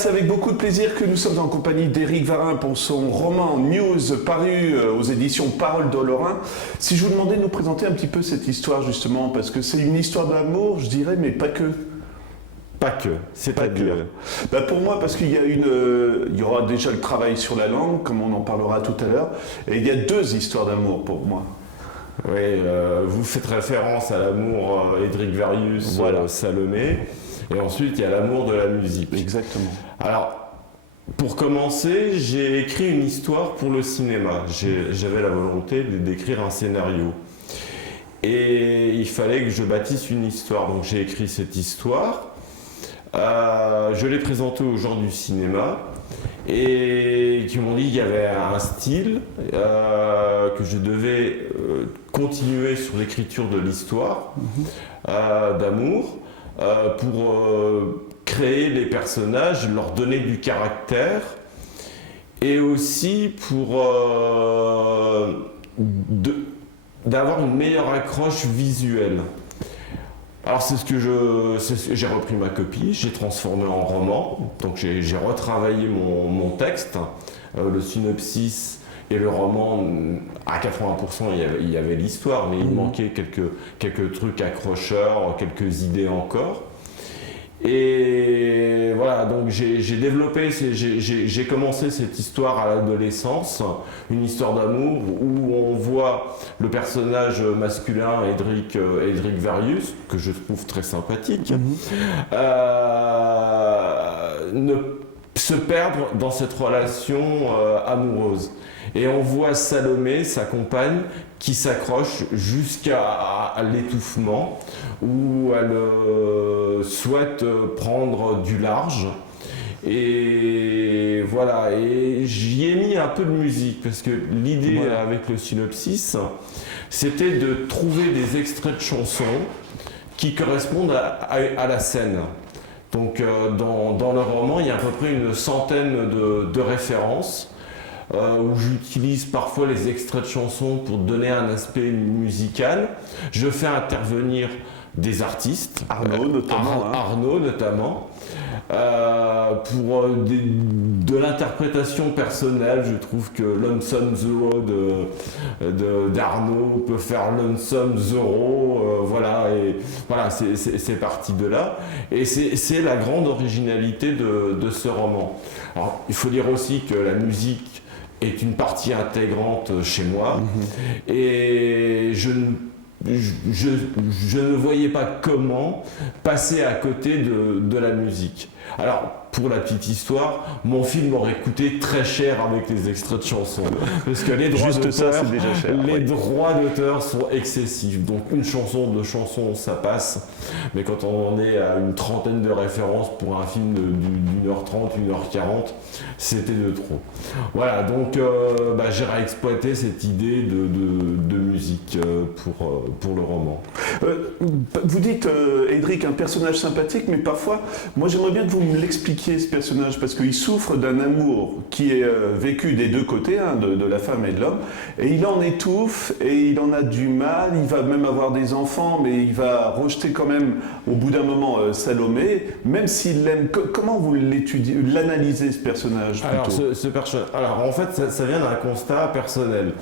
c'est avec beaucoup de plaisir que nous sommes en compagnie d'Éric Varin pour son roman News paru aux éditions Parole d'Olorin. Si je vous demandais de nous présenter un petit peu cette histoire justement, parce que c'est une histoire d'amour, je dirais, mais pas que. Pas que, c'est-à-dire pour moi, parce qu'il y a il y aura déjà le travail sur la langue, comme on en parlera tout à l'heure, et il y a deux histoires d'amour pour moi. Oui, vous faites référence à l'amour Édric Varius, voilà. Salomé, et ensuite il y a l'amour de la musique. Exactement. Alors, pour commencer, j'ai écrit une histoire pour le cinéma. J'avais la volonté d'écrire un scénario. Et il fallait que je bâtisse une histoire. Donc j'ai écrit cette histoire. Je l'ai présentée aux gens du cinéma et qui m'ont dit qu'il y avait un style, que je devais continuer sur l'écriture de l'histoire d'amour pour créer les personnages, leur donner du caractère et aussi pour d'avoir une meilleure accroche visuelle. Alors j'ai repris ma copie, j'ai transformé en roman, donc j'ai retravaillé mon texte, le synopsis et le roman, à 80% il y avait l'histoire, mais il manquait quelques trucs accrocheurs, quelques idées encore. Et voilà, donc j'ai commencé cette histoire à l'adolescence, une histoire d'amour où on voit le personnage masculin Édric Varius, que je trouve très sympathique, se perdre dans cette relation amoureuse. Et on voit Salomé, sa compagne, qui s'accroche jusqu'à l'étouffement, où elle souhaite prendre du large. Et voilà, et j'y ai mis un peu de musique, parce que l'idée avec le synopsis, c'était de trouver des extraits de chansons qui correspondent à la scène. Donc dans le roman, il y a à peu près une centaine de références, où j'utilise parfois les extraits de chansons pour donner un aspect musical. Je fais intervenir des artistes, Arnaud notamment, pour de l'interprétation personnelle. Je trouve que Lonesome The Road d'Arnaud peut faire Lonesome The Road, c'est parti de là. Et c'est la grande originalité de ce roman. Alors, il faut dire aussi que la musique est une partie intégrante chez moi, et je ne voyais pas comment passer à côté de la musique. Alors, pour la petite histoire, mon film aurait coûté très cher avec les extraits de chansons, parce que les droits d'auteur sont excessifs. Donc une chanson, deux chansons, ça passe, mais quand on en est à une trentaine de références pour un film d'1h30, 1h40, c'était de trop. Voilà, donc j'ai réexploité cette idée de musique pour le roman. Vous dites, Édric, un personnage sympathique, mais parfois, moi j'aimerais bien que vous me l'expliquiez, ce personnage, parce qu'il souffre d'un amour qui est vécu des deux côtés, de la femme et de l'homme, et il en étouffe, et il en a du mal, il va même avoir des enfants, mais il va rejeter quand même, au bout d'un moment, Salomé, même s'il l'aime. Comment vous l'analysez, ce personnage, plutôt ? Alors, en fait, ça vient d'un constat personnel.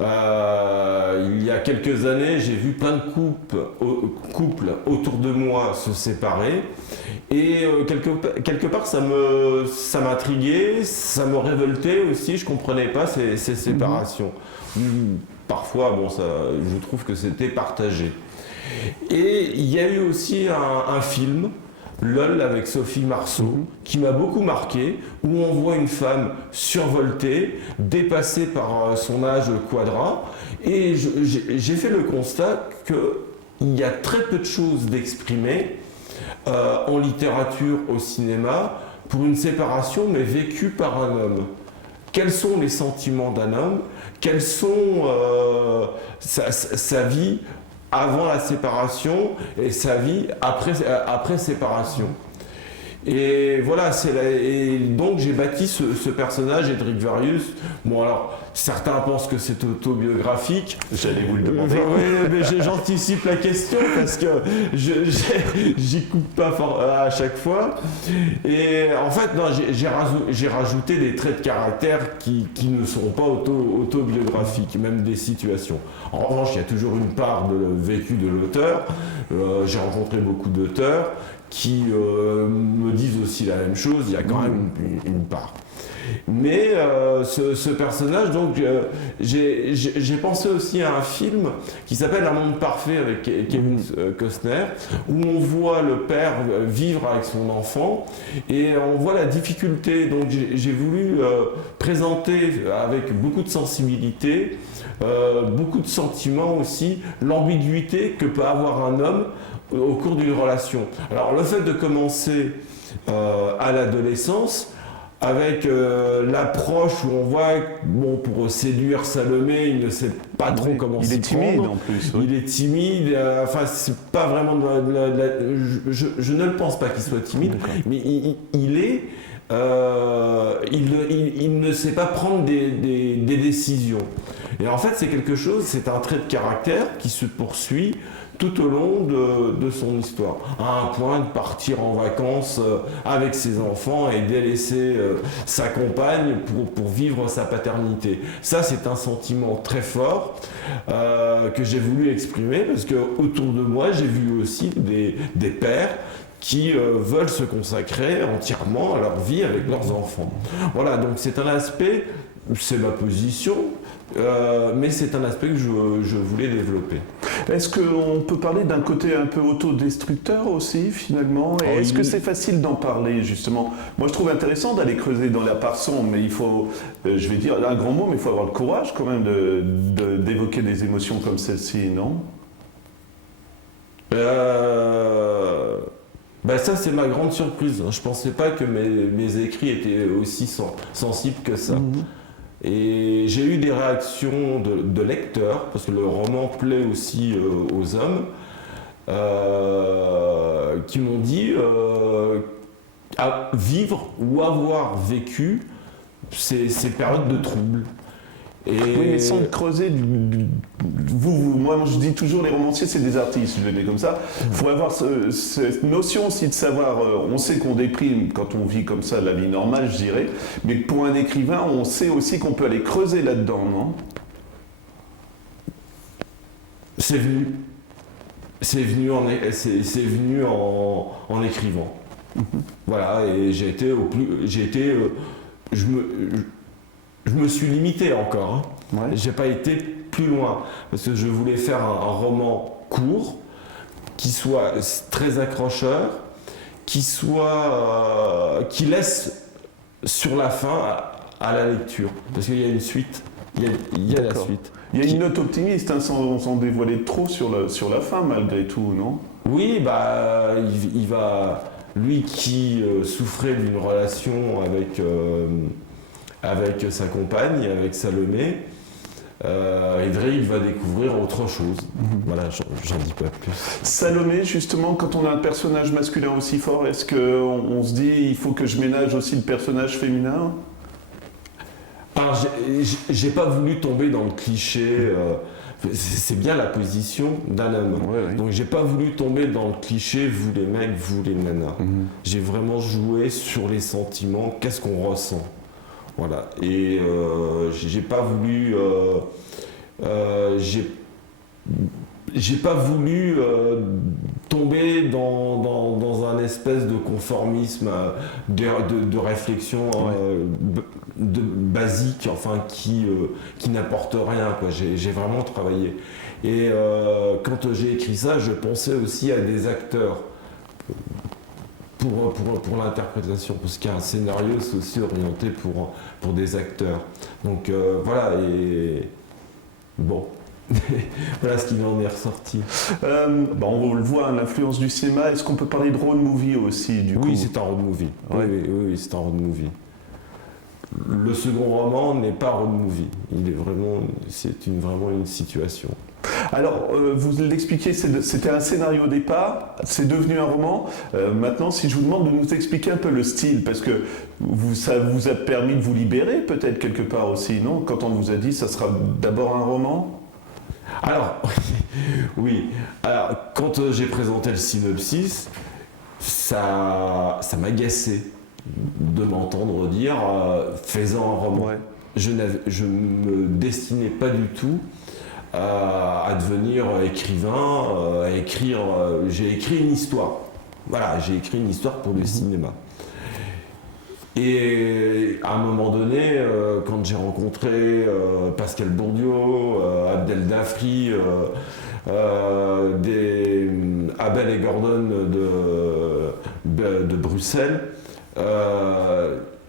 Il y a quelques années, j'ai vu plein de couples autour de moi se séparer, et quelque part ça m'intriguait, ça me révoltait aussi. Je comprenais pas ces séparations. Parfois, je trouve que c'était partagé. Et il y a eu aussi un film, LOL, avec Sophie Marceau, qui m'a beaucoup marqué, où on voit une femme survoltée, dépassée par son âge quadra, et j'ai fait le constat qu'il y a très peu de choses d'exprimer en littérature, au cinéma, pour une séparation, mais vécue par un homme. Quels sont les sentiments d'un homme ? Quelles sont sa vie avant la séparation et sa vie après séparation. Et voilà, et donc j'ai bâti ce personnage, Edric Varius. Bon alors, certains pensent que c'est autobiographique. J'allais vous le demander. Oui, mais j'anticipe la question parce que j'y coupe pas à chaque fois. Et en fait, non, j'ai rajouté des traits de caractère qui ne sont pas autobiographiques, même des situations. En revanche, il y a toujours une part de vécu de l'auteur. J'ai rencontré beaucoup d'auteurs qui me disent aussi la même chose, il y a quand même une part. Mais ce personnage, donc, j'ai pensé aussi à un film qui s'appelle Un monde parfait avec Kevin Costner, où on voit le père vivre avec son enfant et on voit la difficulté. Donc j'ai voulu présenter avec beaucoup de sensibilité, beaucoup de sentiments aussi, l'ambiguïté que peut avoir un homme au cours d'une relation. Alors le fait de commencer à l'adolescence, avec l'approche où on voit, bon, pour séduire Salomé, il ne sait pas trop comment s'y prendre. Il est timide en plus. Oui. Il est timide, enfin c'est pas vraiment je ne le pense pas qu'il soit timide, mais il ne sait pas prendre des décisions. Et en fait c'est un trait de caractère qui se poursuit tout au long de son histoire, à un point de partir en vacances avec ses enfants et délaisser sa compagne pour vivre sa paternité. Ça, c'est un sentiment très fort que j'ai voulu exprimer parce que autour de moi, j'ai vu aussi des pères qui veulent se consacrer entièrement à leur vie avec leurs enfants. Voilà, donc c'est un aspect, c'est ma position, mais c'est un aspect que je voulais développer. Est-ce qu'on peut parler d'un côté un peu autodestructeur aussi, finalement? Et est-ce que c'est facile d'en parler, justement? Moi, je trouve intéressant d'aller creuser dans la part sombre, mais il faut, je vais dire un grand mot, mais il faut avoir le courage quand même d'évoquer des émotions comme celle-ci, non? Ça, c'est ma grande surprise. Je ne pensais pas que mes écrits étaient aussi sensibles que ça. Et j'ai eu des réactions de lecteurs, parce que le roman plaît aussi aux hommes, qui m'ont dit à vivre ou avoir vécu ces périodes de troubles. Oui, mais sans creuser, moi je dis toujours les romanciers c'est des artistes, je le dis comme ça. Il faut avoir cette notion aussi de savoir, on sait qu'on déprime quand on vit comme ça la vie normale, je dirais, mais pour un écrivain, on sait aussi qu'on peut aller creuser là-dedans, non? C'est venu en écrivant. Voilà, et je me suis limité encore, hein. Ouais. J'ai pas été plus loin, parce que je voulais faire un roman court, qui soit très accrocheur, qui laisse sur la fin à la lecture, parce qu'il y a une suite, il y a la suite. Il y a une note optimiste, hein, sans dévoiler trop sur la fin malgré tout, non? Oui, il va, lui qui souffrait d'une relation avec sa compagne, avec Salomé, Edric va découvrir autre chose. Voilà, j'en dis pas plus. Salomé, justement, quand on a un personnage masculin aussi fort, est-ce qu'on se dit il faut que je ménage aussi le personnage féminin? Alors, j'ai pas voulu tomber dans le cliché. C'est bien la position d'un homme. Ouais. Donc j'ai pas voulu tomber dans le cliché, vous les mecs, vous les nanas. J'ai vraiment joué sur les sentiments, qu'est-ce qu'on ressent. Voilà, et j'ai pas voulu tomber dans un espèce de conformisme de réflexion basique, enfin qui n'apporte rien, quoi. J'ai vraiment travaillé. Et quand j'ai écrit ça, je pensais aussi à des acteurs pour l'interprétation, parce qu'un scénario c'est aussi orienté pour des acteurs. Donc voilà, et bon. Voilà ce qu'il en est ressorti. On le voit, l'influence du cinéma. Est-ce qu'on peut parler de road movie aussi, du coup? Oui, c'est un road movie. Ouais. Oui, c'est un road movie. le second roman n'est pas road movie. Vraiment une situation. Alors, vous l'expliquez, c'était un scénario au départ, c'est devenu un roman. Maintenant, si je vous demande de nous expliquer un peu le style, parce que ça vous a permis de vous libérer peut-être quelque part aussi, non? Quand on vous a dit ça sera d'abord un roman? Alors, oui. Alors, quand j'ai présenté le synopsis, ça m'agaçait de m'entendre dire fais-en un roman. Ouais. Je me destinais pas du tout à devenir écrivain, à écrire. J'ai écrit une histoire. Voilà, j'ai écrit une histoire pour le cinéma. Et à un moment donné, quand j'ai rencontré Pascal Bourdieu, Abdel Dafri, Abel et Gordon de Bruxelles,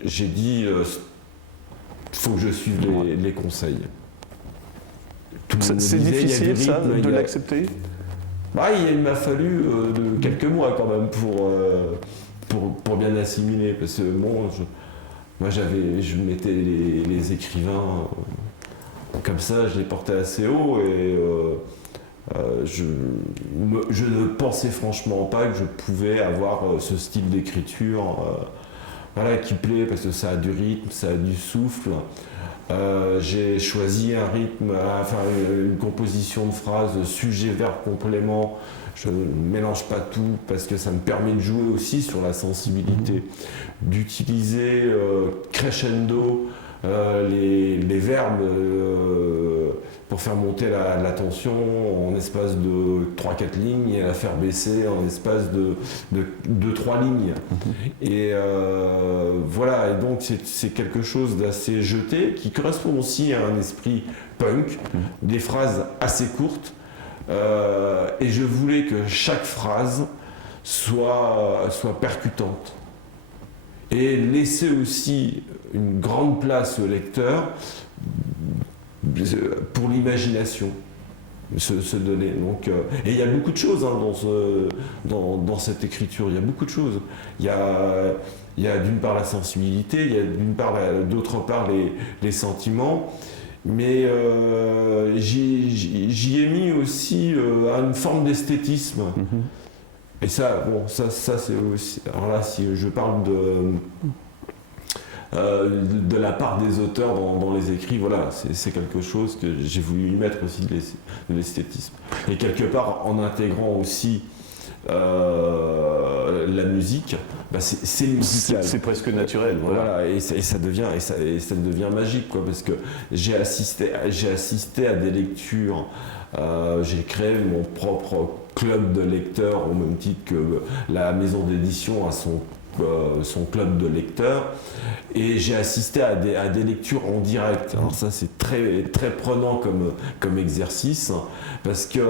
j'ai dit faut que je suive les conseils. C'est difficile ça, de l'accepter? Il m'a fallu quelques mois quand même pour bien assimiler, parce que je mettais les écrivains comme ça, je les portais assez haut et je ne pensais franchement pas que je pouvais avoir ce style d'écriture qui plaît, parce que ça a du rythme, ça a du souffle. J'ai choisi un rythme, une composition de phrases, sujet, verbe, complément. Je ne mélange pas tout parce que ça me permet de jouer aussi sur la sensibilité, d'utiliser crescendo les verbes pour faire monter la tension en espace de 3-4 lignes et la faire baisser en espace de 2-3 lignes. Et voilà, et donc c'est quelque chose d'assez jeté qui correspond aussi à un esprit punk, des phrases assez courtes. Et je voulais que chaque phrase soit percutante et laisser aussi une grande place au lecteur pour l'imagination se donner. Donc, et il y a beaucoup de choses dans cette écriture, il y a beaucoup de choses. Il y a d'une part la sensibilité, il y a d'autre part les sentiments. Mais j'y ai mis aussi une forme d'esthétisme. Et ça c'est aussi. Alors là, si je parle de la part des auteurs dans les écrits, voilà, c'est quelque chose que j'ai voulu y mettre aussi de l'esthétisme. Et quelque part, en intégrant aussi la musique, c'est musical. C'est presque naturel. Voilà, et ça devient magique, quoi, parce que j'ai assisté à des lectures. J'ai créé mon propre club de lecteurs, au même titre que la maison d'édition a son club de lecteurs, et j'ai assisté à des lectures en direct. Alors ça, c'est très, très prenant comme exercice, parce que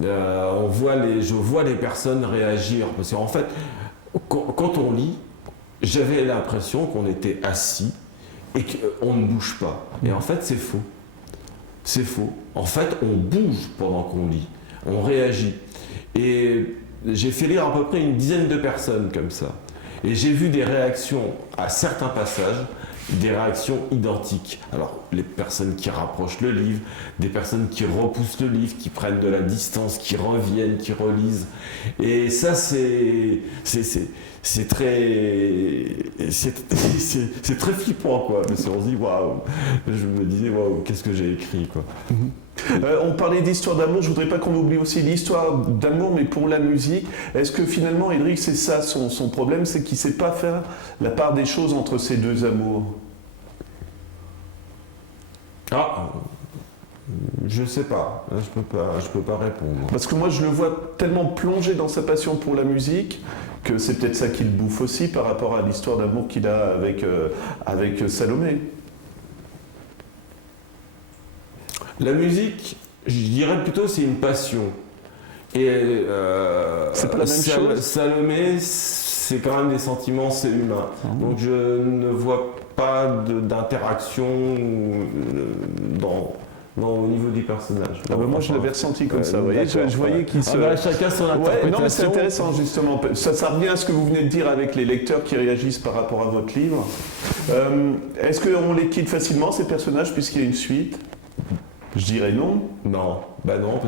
je vois les personnes réagir, parce qu'en fait, quand on lit, j'avais l'impression qu'on était assis et qu'on ne bouge pas. Et en fait, c'est faux. C'est faux. En fait, on bouge pendant qu'on lit. On réagit. Et j'ai fait lire à peu près une dizaine de personnes comme ça. Et j'ai vu des réactions à certains passages, des réactions identiques. Alors, les personnes qui rapprochent le livre, des personnes qui repoussent le livre, qui prennent de la distance, qui reviennent, qui relisent. Et ça, c'est très flippant, quoi. Parce qu'on se dit, waouh, je me disais, waouh, qu'est-ce que j'ai écrit, quoi. On parlait d'histoire d'amour, je voudrais pas qu'on oublie aussi l'histoire d'amour, mais pour la musique. Est-ce que finalement, Edric, c'est ça son problème, c'est qu'il ne sait pas faire la part des choses entre ces deux amours? Je sais pas, je peux pas répondre. Parce que moi, je le vois tellement plongé dans sa passion pour la musique que c'est peut-être ça qui le bouffe aussi par rapport à l'histoire d'amour qu'il a avec Salomé. La musique, je dirais plutôt, c'est une passion. Et c'est pas la même chose. Salomé, c'est quand même des sentiments, c'est humain. Donc je ne vois pas d'interaction au niveau des personnages. Ah bah moi je l'avais ressenti comme ça, vous voyez, je voyais qu'il se... chacun son Ouais, interprétation. non mais c'est intéressant justement, ça revient à ce que vous venez de dire avec les lecteurs qui réagissent par rapport à votre livre. Est-ce qu'on les quitte facilement ces personnages puisqu'il y a une suite? Je dirais non. Non, bah non,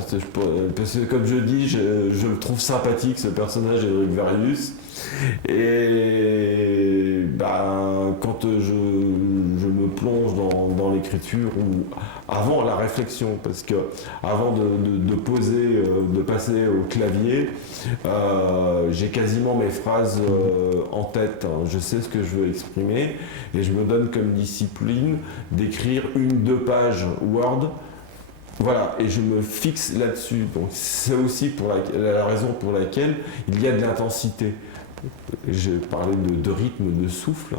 parce que comme je dis, je le trouve sympathique ce personnage Edric Varius. Et bah, quand je me plonge dans l'écriture ou avant la réflexion, parce que avant de poser, de passer au clavier, j'ai quasiment mes phrases en tête. Je sais ce que je veux exprimer et je me donne comme discipline d'écrire 1-2 pages Word. Voilà, et je me fixe là-dessus. Donc c'est aussi la raison pour laquelle il y a de l'intensité. J'ai parlé de rythme, de souffle.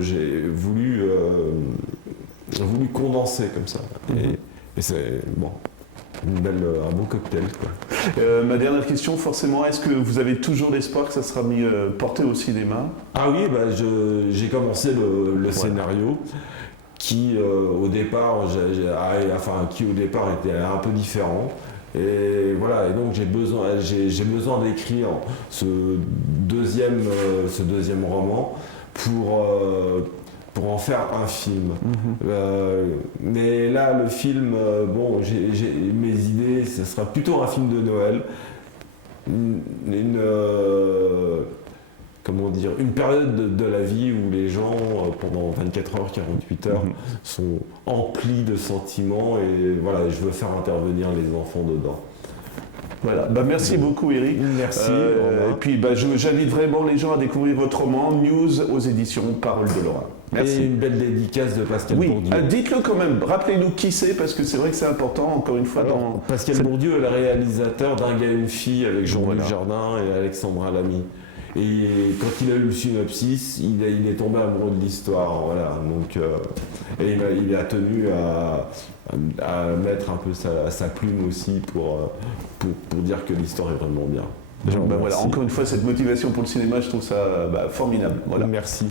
J'ai voulu condenser comme ça. Et c'est bon, un beau cocktail, quoi. Ma dernière question, forcément, est-ce que vous avez toujours l'espoir que ça sera mis porté au cinéma? Ah oui, bah, j'ai commencé le scénario. Qui au départ était un peu différent, et voilà, et donc j'ai besoin d'écrire ce deuxième roman pour en faire un film. Mais là le film, j'ai mes idées, ce sera plutôt un film de Noël, une période de la vie où les gens, pendant 24 heures, 48 heures, sont emplis de sentiments, et voilà, je veux faire intervenir les enfants dedans. Voilà, merci beaucoup Eric. Merci. Et puis j'invite vraiment les gens à découvrir votre roman News aux éditions Parole de Laura. Merci. Et une belle dédicace de Pascal Bourdieu. Dites-le quand même, rappelez-nous qui c'est, parce que c'est vrai que c'est important, encore une fois. Pascal Bourdieu est le réalisateur d'Un gars, une fille avec Jean-Luc Jardin et Alexandra Lamy. Et quand il a lu le synopsis, il est tombé amoureux de l'histoire, voilà. Donc, et il a tenu à mettre un peu sa plume aussi pour dire que l'histoire est vraiment bien. Voilà, encore une fois, cette motivation pour le cinéma, je trouve ça formidable. Voilà. Merci.